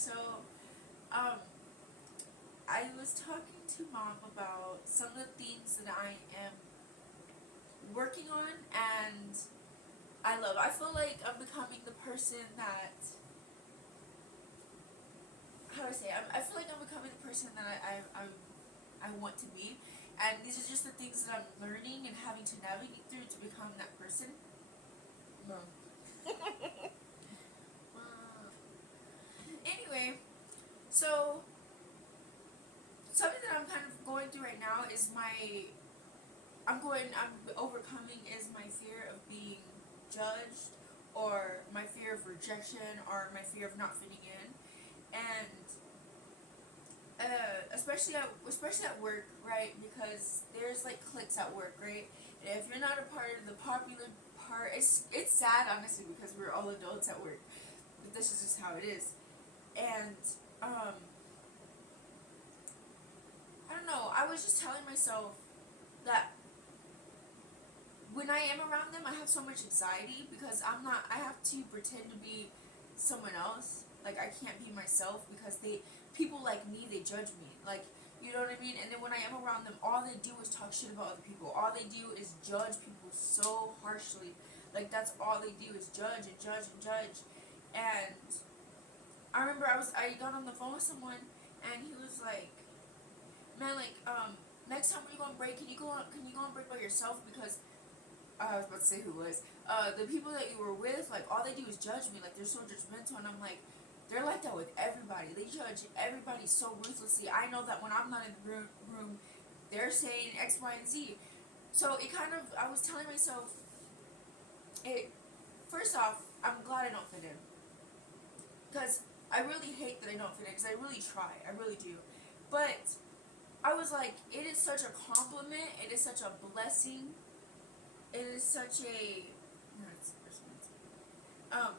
So, um, I was talking to mom about some of the things that I am working on, and I feel like I'm becoming the person that. How do I say? I feel like I'm becoming the person that I want to be, and these are just the things that I'm learning and having to navigate through to become that person. Mom. Anyway, so something that I'm kind of going through right now is I'm overcoming is my fear of being judged, or my fear of rejection, or my fear of not fitting in. And especially at work, right? Because there's like cliques at work, right? And if you're not a part of the popular part, it's sad, honestly, because we're all adults at work, but this is just how it is. And um I don't know, I was just telling myself that when I am around them, I have so much anxiety because I have to pretend to be someone else. Like, I can't be myself because people like me, they judge me. Like, you know what I mean? And then when I am around them, all they do is talk shit about other people. All they do is judge people so harshly. Like, that's all they do is judge and judge and judge. And I remember I got on the phone with someone, and he was like, man, like, next time when you go on break, can you go on break by yourself? Because I was about to say who it was. The people that you were with, like, all they do is judge me. Like, they're so judgmental, and I'm like, they're like that with everybody. They judge everybody so ruthlessly. I know that when I'm not in the room, they're saying X, Y, and Z. So it kind of, I was telling myself, it. First off, I'm glad I don't fit in, because I really hate that I don't fit in. Because I really try, I really do. But I was like, it is such a compliment. It is such a blessing. It is such a. No, it's um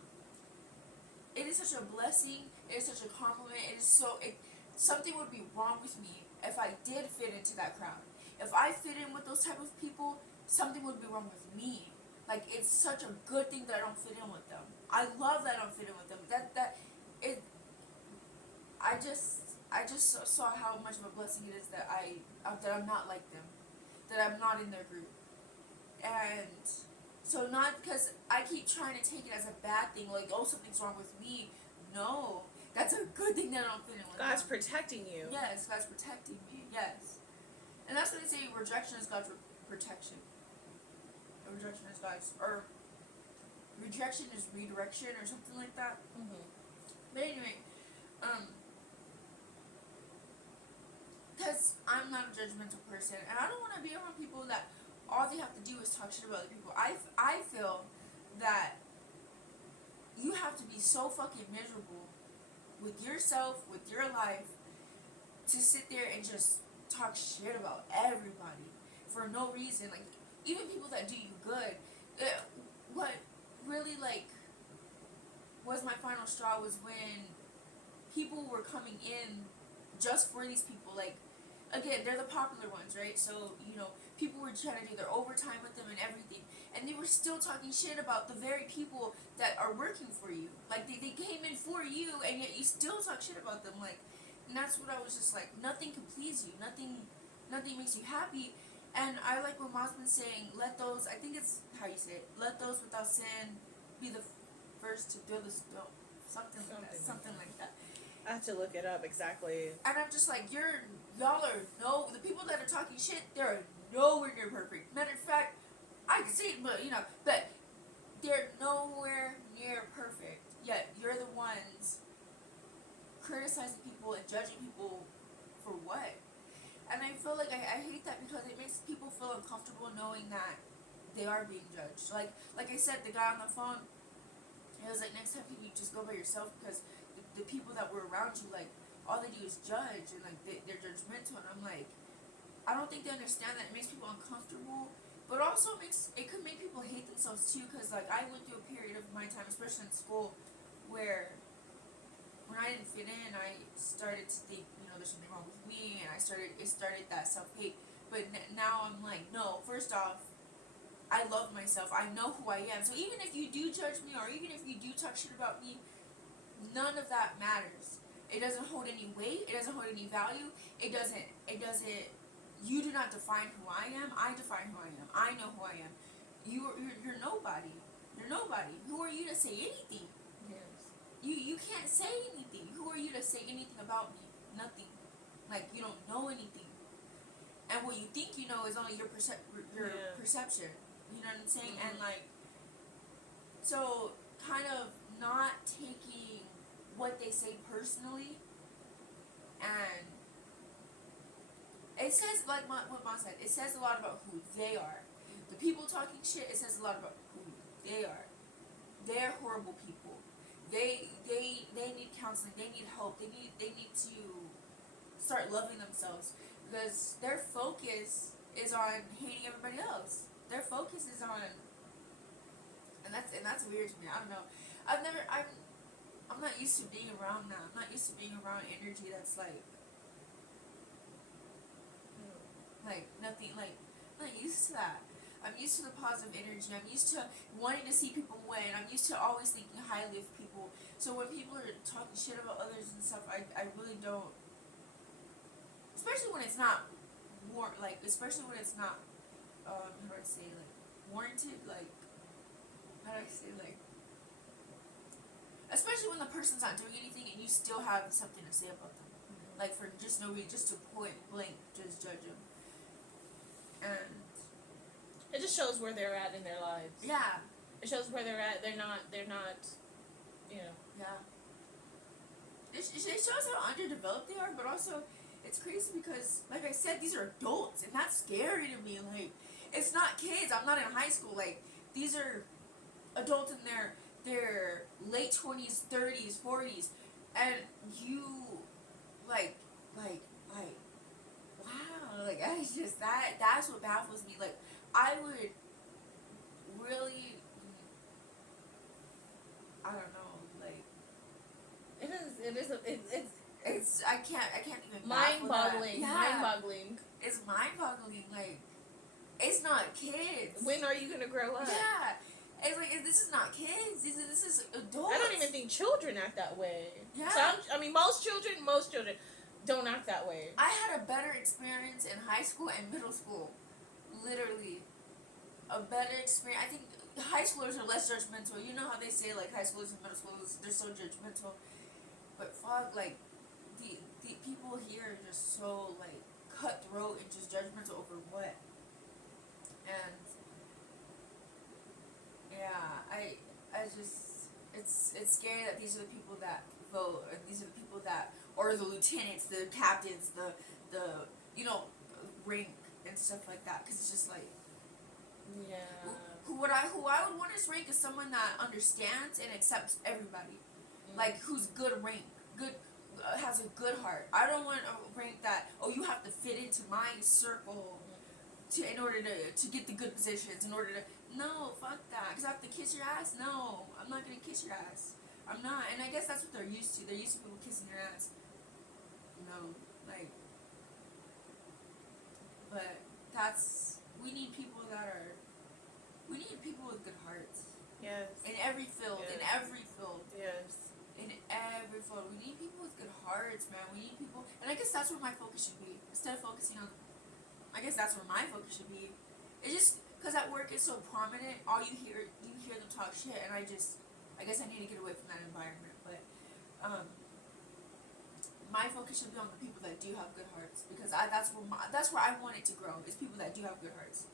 it is such a blessing, it is such a compliment, something would be wrong with me if I did fit into that crowd. If I fit in with those type of people, something would be wrong with me. Like, it's such a good thing that I don't fit in with them. I love that I don't fit in with them. It I just saw how much of a blessing it is that that I'm not like them, that I'm not in their group. And so, not because I keep trying to take it as a bad thing, like, oh, something's wrong with me. No, that's a good thing that I don't fit in with God's them. protecting you. Yes, God's protecting me. Yes, and that's what they say. Rejection is God's protection. Rejection is God's, or rejection is redirection, or something like that. Mm-hmm. But anyway, um, because I'm not a judgmental person, and I don't want to be around people that all they have to do is talk shit about other people. I feel that you have to be so fucking miserable with yourself, with your life, to sit there and just talk shit about everybody for no reason. Like, even people that do you good. What really, like, was my final straw was when people were coming in just for these people. Like, again, they're the popular ones, right? So, people were trying to do their overtime with them and everything. And they were still talking shit about the very people that are working for you. Like, they came in for you, and yet you still talk shit about them. Like, and that's what I was just like, nothing can please you. Nothing makes you happy. And I like what Mom's been saying, let those, I think it's how you say it, let those without sin be the first to build a stone. Something like that. I have to look it up exactly. And I'm just like, y'all are the people that are talking shit, they're nowhere near perfect. Matter of fact, I can see it, but they're nowhere near perfect. Yet you're the ones criticizing people and judging people for what? And I feel like I hate that, because it makes people feel uncomfortable knowing that they are being judged. Like I said, the guy on the phone, it was like, next time can you just go by yourself, because the people that were around you, like, all they do is judge, and like they're judgmental. And I'm like, I don't think they understand that it makes people uncomfortable, but also it could make people hate themselves too. Because, like, I went through a period of my time, especially in school, where when I didn't fit in, I started to think, there's something wrong with me, and it started that self-hate. But now I'm like, no, first off, I love myself. I know who I am. So even if you do judge me, or even if you do talk shit about me, none of that matters. It doesn't hold any weight. It doesn't hold any value. It doesn't. You do not define who I am. I define who I am. I know who I am. You're nobody. You're nobody. Who are you to say anything? Yes. You can't say anything. Who are you to say anything about me? Nothing. Like, you don't know anything. And what you think you know is only your perception. You know what I'm saying? Mm-hmm. And like, so kind of not taking what they say personally, and it says, like what Mom said, it says a lot about who they are. The people talking shit, it says a lot about who they are. They're horrible people. They need counseling. They need help. They need to start loving themselves, because their focus is on hating everybody else. Their focus is on, and that's weird to me. I don't know. I'm not used to being around that. I'm not used to being around energy that's like nothing, like, I'm not used to that. I'm used to the positive energy. I'm used to wanting to see people win. I'm used to always thinking highly of people. So when people are talking shit about others and stuff, I really don't, especially when it's not especially when it's not how do I say, like, warranted, like, how do I say, like, especially when the person's not doing anything and you still have something to say about them. Mm-hmm. Like, for just no reason, just to point blank, just judge them. And it just shows where they're at in their lives. yeah. It shows where they're at. They're not, you know. Yeah. It shows how underdeveloped they are, but also it's crazy because, like I said, these are adults, and that's scary to me. Like, it's not kids. I'm not in high school. Like, these are adults in their late 20s, 30s, 40s, and you, like, wow. Like, it's just that's what baffles me. Like, I would really, I don't know, like, it's I can't even mind-boggling. Yeah. Mind-boggling. It's mind-boggling. Like, it's not kids. When are you gonna grow up? Yeah. It's like, this is not kids. This is adults. I don't even think children act that way. Yeah. Most children don't act that way. I had a better experience in high school and middle school. Literally. A better experience. I think high schoolers are less judgmental. You know how they say, like, high schoolers and middle schoolers, they're so judgmental. But fuck, like, the people here are just so, like, cutthroat and just judgmental over what? And yeah, I just, it's scary that these are the people that vote, or these are the people that, or the lieutenants, the captains, the you know, rank and stuff like that. Because it's just like, Yeah. who I would want as rank is someone that understands and accepts everybody. Like, who's good rank, good, has a good heart. I don't want a rank that, oh, you have to fit into my circle in order to get the good positions, in order to, no, fuck that, because I have to kiss your ass. No, I'm not gonna kiss your ass. I'm not. And I guess that's what they're used to. They're used to people kissing your ass. No, like, but we need people with good hearts. Yes. In every field, Yes. in every field. Yes. In every field. We need people with good hearts, man. We need people, and I guess that's where my focus should be. Instead of focusing on, I guess that's where my focus should be. It's just, because at work is so prominent, all you hear them talk shit, and I guess I need to get away from that environment. But, my focus should be on the people that do have good hearts, because that's where I want it to grow, is people that do have good hearts.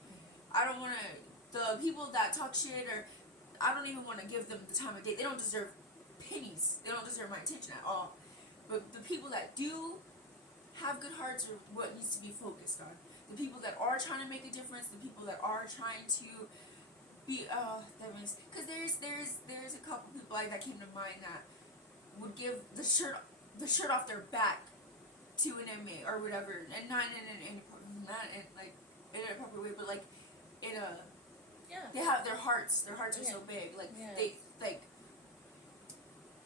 I don't want to, the people that talk shit, or I don't even want to give them the time of day. They don't deserve pennies. They don't deserve my attention at all. But the people that do have good hearts are what needs to be focused on. The people that are trying to make a difference, the people that are trying to be, because there's a couple people like that came to mind that would give the shirt off their back to an inmate or whatever, and not in a proper way, but like in a, Yeah. they have their hearts are so big, like, Yeah.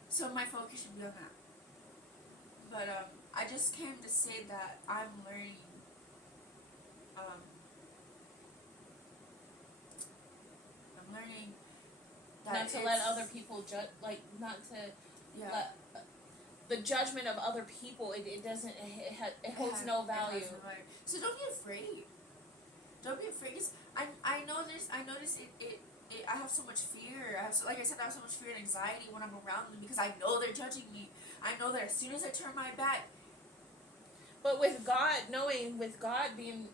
So my focus should be on that. But I just came to say that I'm learning that Not to let other people judge, like, not to yeah. let the judgment of other people, it doesn't, it holds no value. So don't be afraid. Don't be afraid. 'Cause I notice it I have so much fear. Like I said, I have so much fear and anxiety when I'm around them because I know they're judging me. I know that as soon as I turn my back. But with God, knowing with God being,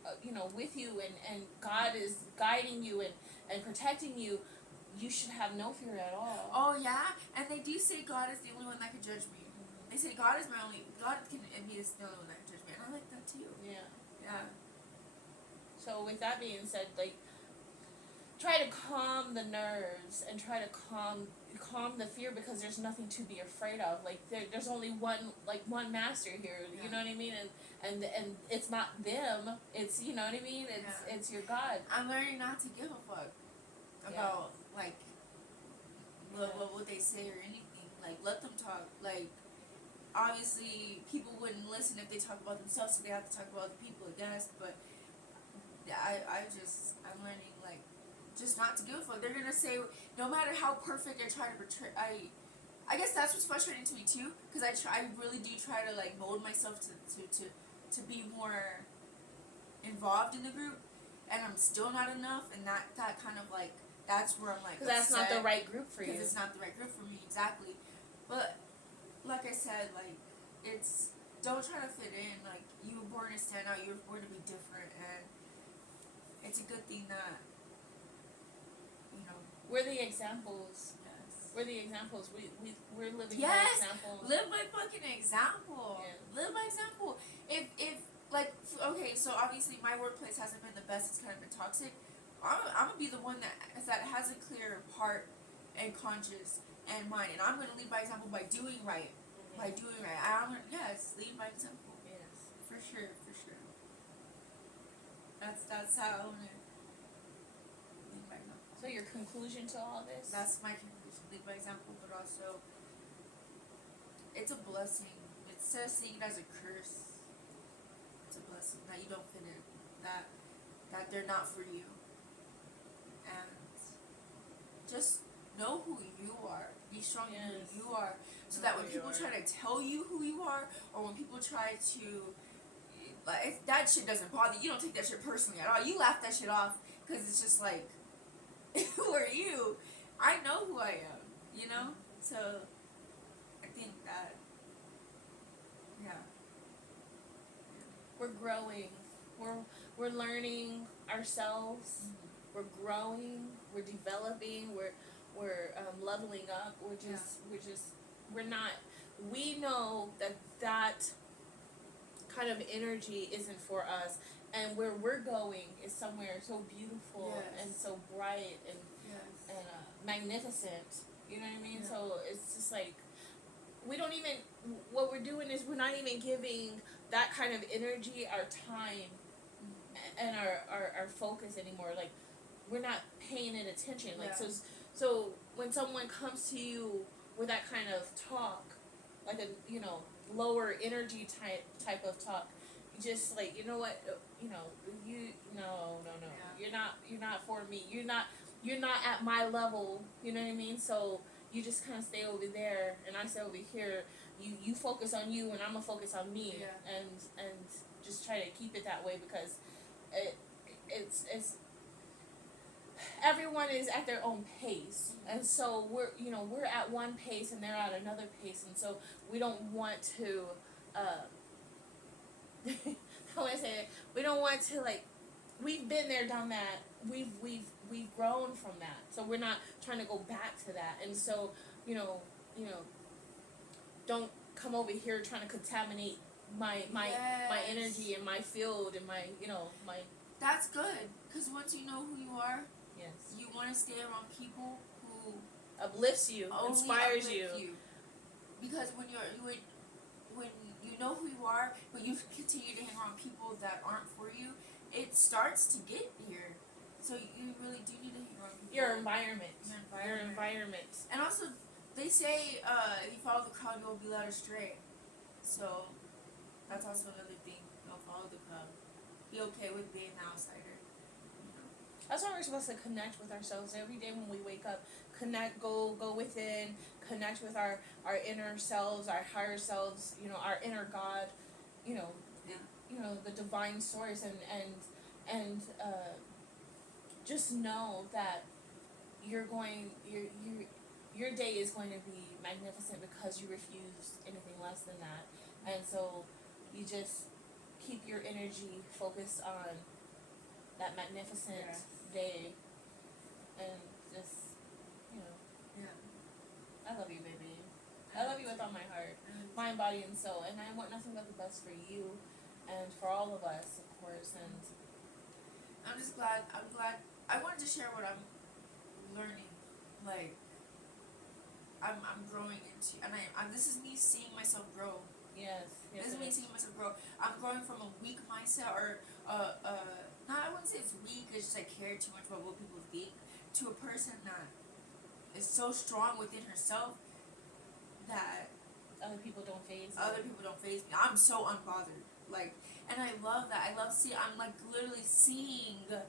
with you, and God is guiding you and protecting you, you should have no fear at all. Oh yeah, and they do say God is the only one that can judge me. They say God is God can, and He is the only one that can judge me, and I like that too. Yeah. Yeah. So with that being said, like, try to calm the nerves and try to calm the fear, because there's nothing to be afraid of. Like, there's only one master here. Yeah. You know what I mean? And it's not them. It's, you know what I mean? It's your God. I'm learning not to give a fuck about like what they say or anything. Like, let them talk. Like, obviously people wouldn't listen if they talk about themselves, so they have to talk about other people, I guess. But I'm learning, like, just not to give a fuck. They're gonna say, no matter how perfect they're trying to portray. I guess that's what's frustrating to me too, because I really do try to, like, mold myself to be more involved in the group, and I'm still not enough, and that kind of, like, that's where I'm like, because that's not the right group for you. Because it's not the right group for me, exactly. But like I said, like, it's, don't try to fit in. Like, you were born to stand out. You were born to be different, and it's a good thing that, we're the examples. Yes. We're the examples. We're living by Yes. example. Live by fucking example. Yeah. Live by example. If like, okay, so obviously my workplace hasn't been the best. It's kind of been toxic. I'm gonna be the one that has a clear heart and conscience and mind, and I'm gonna lead by example by doing right. Mm-hmm. By doing right. Lead by example. Yes. For sure. That's how I wanna lead by example. So your conclusion to all this? That's my conclusion. Lead by example, but also it's a blessing. Instead of seeing it as a curse, it's a blessing that you don't fit in. That they're not for you. And just know who you are. Be strong in who you are. So that when people try to tell you who you are, or when people try to, like, that shit doesn't bother you, don't take that shit personally at all. You laugh that shit off, because it's just like, who are you? I know who I am, So, I think that, yeah. We're growing. We're learning ourselves. Mm-hmm. We're growing. We're developing. We're leveling up. We're not. We know that kind of energy isn't for us, and where we're going is somewhere so beautiful and so bright and magnificent. You know what I mean? Yeah. So it's just like, we don't even, what we're doing is we're not even giving that kind of energy our time and our focus anymore. Like, we're not paying it attention. Like, so when someone comes to you with that kind of talk, like a lower energy type of talk, you just, like, you know what, no, you're not for me. You're not at my level. You know what I mean? So you just kind of stay over there, and I stay over here. You focus on you, and I'm gonna focus on me, and just try to keep it that way, because it's everyone is at their own pace, and so we're at one pace and they're at another pace, and so we don't want to how would I say it? We don't want to, like, we've been there, done that. We've grown from that, so we're not trying to go back to that. And so don't come over here trying to contaminate my energy and my field and my. That's good, because once you know who you are, yes, you want to stay around people who uplifts you, inspires you. Because when you know who you are, but you continue to hang around people that aren't for you, it starts to get here. So you really do need to hang around people. Your environment. And also, they say if you follow the crowd, you'll be led astray. So that's also another thing. Don't follow the crowd. Be okay with being the outsider. That's why we're supposed to connect with ourselves every day when we wake up. Connect, go within, connect with our inner selves, our higher selves. You know, our inner God. You know, Yeah. you know, the divine source, and just know that you're going your day is going to be magnificent because you refuse anything less than that. And so you just keep your energy focused on that magnificent Yes. day, and just, you know, Yeah. I love you, baby. I love you with all my heart, mind, body, and soul, and I want nothing but the best for you and for all of us, of course. And I'm just glad. I'm glad. I wanted to share what I'm learning. Like I'm growing into, and I'm. This is me seeing myself grow. yes, This is me seeing myself grow. I'm growing from a weak mindset, or not. I wouldn't say it's weak. It's just I care too much about what people think. To a person that is so strong within herself that other people don't phase other people don't faze me. I'm so unbothered. Like, and I love that. I love seeing. I'm like literally seeing the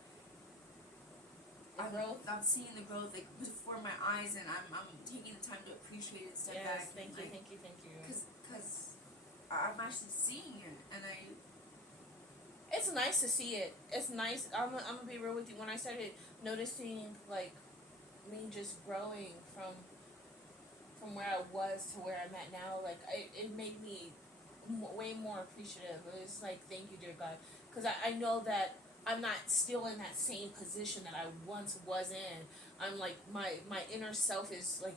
growth. I'm seeing the growth like before my eyes, and I'm taking the time to appreciate it, step back. Yes, thank you, like, thank you, thank you. Cause I'm actually seeing it, and It's nice to see it. It's nice. I'm gonna be real with you. When I started noticing like me just growing from where I was to where I'm at now, like it made me way more appreciative. It was like, thank you, dear God, because I know that I'm not still in that same position that I once was in. I'm like my inner self is like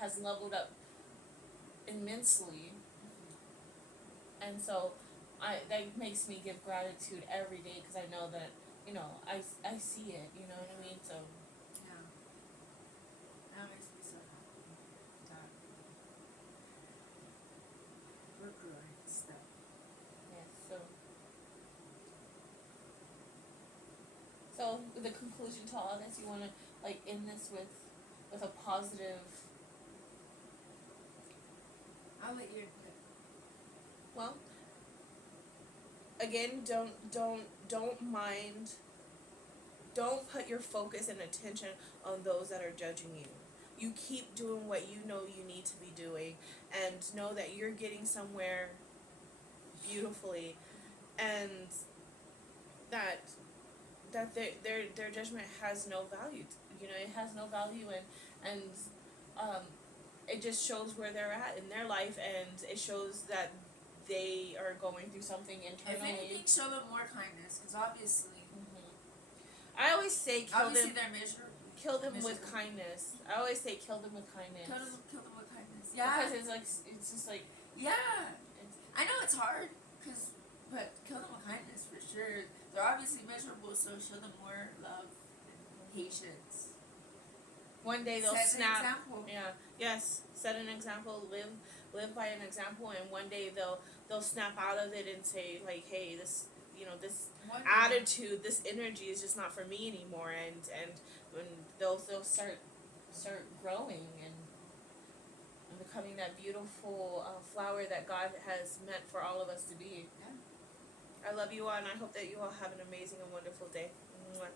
has leveled up immensely, and so that makes me give gratitude every day because I know that, you know, I see it. You know what I mean? So yeah, that makes me so happy. That we're growing stuff. yes, so with the conclusion to all this, you want to like end this with a positive. I'll let you. Well, again, don't mind. Don't put your focus and attention on those that are judging you. You keep doing what you know you need to be doing, and know that you're getting somewhere beautifully, and that their judgment has no value. You know, it has no value, and it just shows where they're at in their life, and it shows that they are going through something internally. If anything, show them more kindness, because obviously. I always say obviously they're miserable. kill them with kindness. I always say kill them with kindness. Kill them with kindness. Yeah. Because it's just like, yeah. I know it's hard, but kill them with kindness for sure. They're obviously miserable, so show them more love and patience. One day they'll set snap. An example. Yeah. Yes. Set an example. Live by an example, and one day they'll snap out of it and say like, hey, this, you know, this attitude, this energy is just not for me anymore, and when they'll start growing and becoming that beautiful flower that God has meant for all of us to be. Yeah. I love you all, and I hope that you all have an amazing and wonderful day. Mwah.